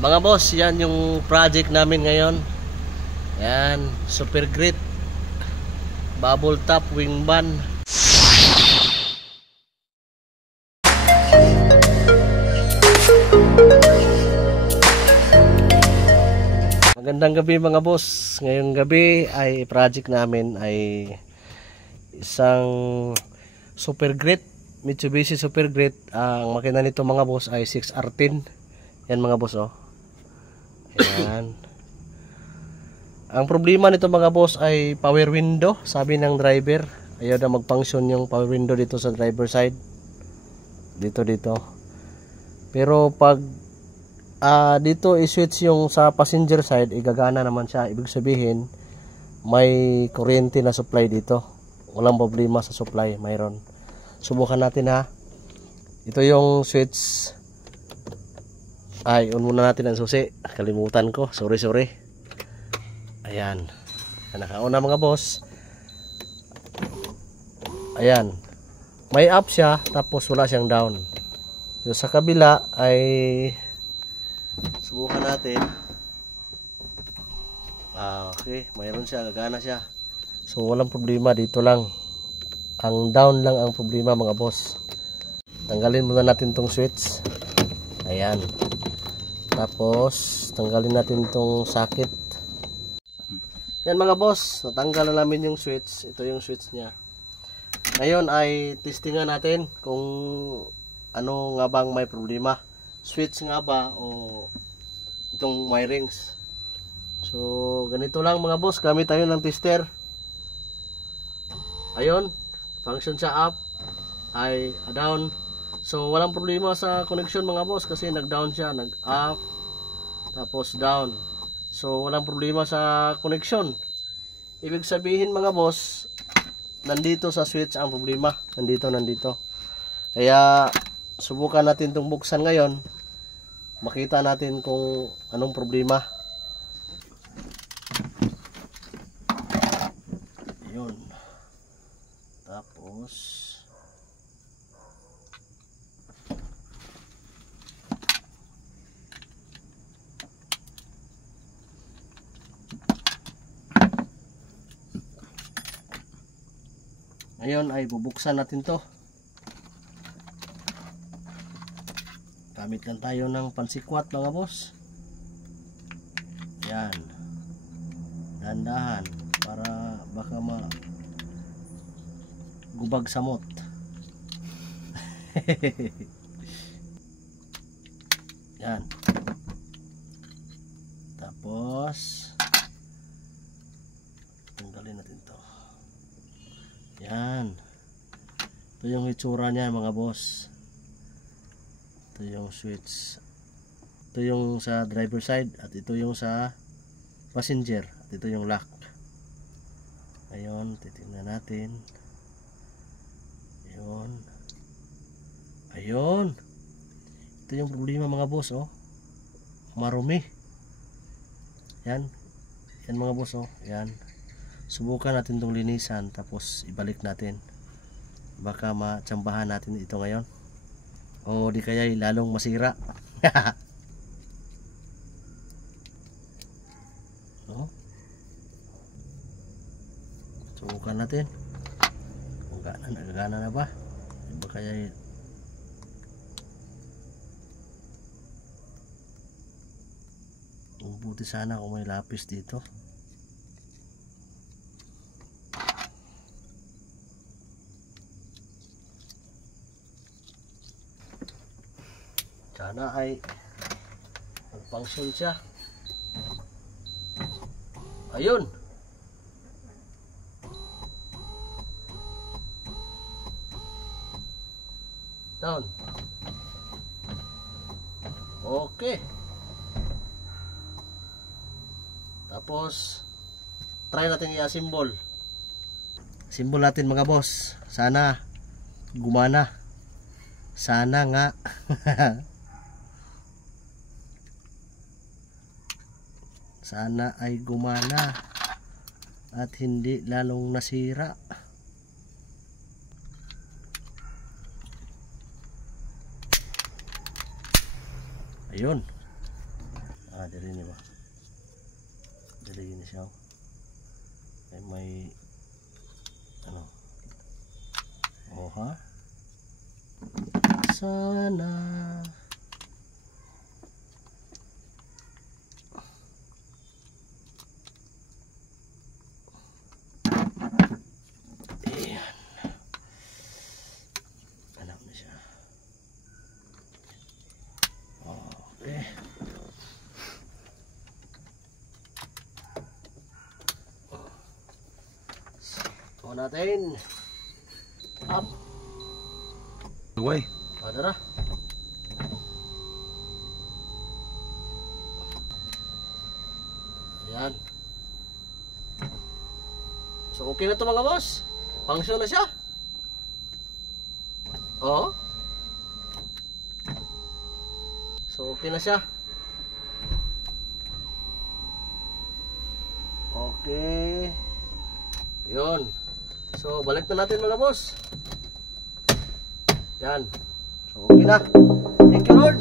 Mga boss, yan yung project namin ngayon. Yan, super great bubble top wing van. Magandang gabi mga boss. Ngayong gabi ay project namin ay isang super great Mitsubishi Super Great. Ang makina nito mga boss ay 6R10. Yan mga boss, oh. Ayan. Ang problema nito mga boss ay power window. Sabi ng driver, ayaw na mag-function yung power window dito sa driver side. Dito. Pero pag dito i-switch yung sa passenger side, igagana naman siya. Ibig sabihin, may kuryente na supply dito. Walang problema sa supply, mayroon. Subukan natin ha. Ito yung switch. Ay, on muna natin ang susi. Kalimutan ko. Sorry. Ayan. Nakauna mga boss. Ayan. May up siya, tapos wala siyang down. So, sa kabila ay subukan natin. Okay. Mayroon siya. Gagana siya. So, walang problema. Dito lang. Ang down lang ang problema mga boss. Tanggalin muna natin tong switch. Ayan. Tapos tanggalin natin tong socket. Yan mga boss, natanggal na namin yung switch. Ito yung switch niya. Ngayon ay testingan natin kung ano nga bang may problema. Switch nga ba o itong wirings. So ganito lang mga boss, gamit tayo ng tester. Ayun, function siya up, ay down. So walang problema sa connection mga boss kasi nag-down siya, nag-up, tapos down. So walang problema sa connection. Ibig sabihin mga boss, nandito sa switch ang problema. Nandito. Kaya subukan natin itong buksan ngayon. Makita natin kung anong problema. Yun. Tapos ngayon ay bubuksan natin to. Gamit lang tayo ng pansikwat mga boss. Yan. Dahan-dahan para baka gubag samot. Yan. Tapos tanggalin natin to. Yan. Ito yung itsura niya mga boss. Ito yung switch. Ito yung sa driver side at ito yung sa passenger at ito yung lock. Ayun, titingnan natin. Ayun. Ito yung problema mga boss, oh. Marumi. Yan mga boss, oh. Yan. Subukan natin itong linisan tapos ibalik natin. Baka matsambahan natin ito ngayon. O di kaya lalong masira. No? Subukan natin. Kung nagagana na ba? Baka kaya buti sana kung may lapis dito. Sana ay mag-function siya. Ayun. Down. Okay. Tapos try natin i-assemble. Assemble natin mga boss. Sana gumana. Sana nga. Sana ay gumana at hindi lalong nasira. Ayun. Diri ni ba? Diri ni siya. Ay may ano? Oh ha? Sana ayan. Alam na siya. Okay. Ito natin. Up. Away. Ada na. Ayan. So okay na to mga boss. Function na siya. Oo. So okay na siya. Okay. Yun. So balik na natin mga boss. Yan. So okay na. Thank you Lord.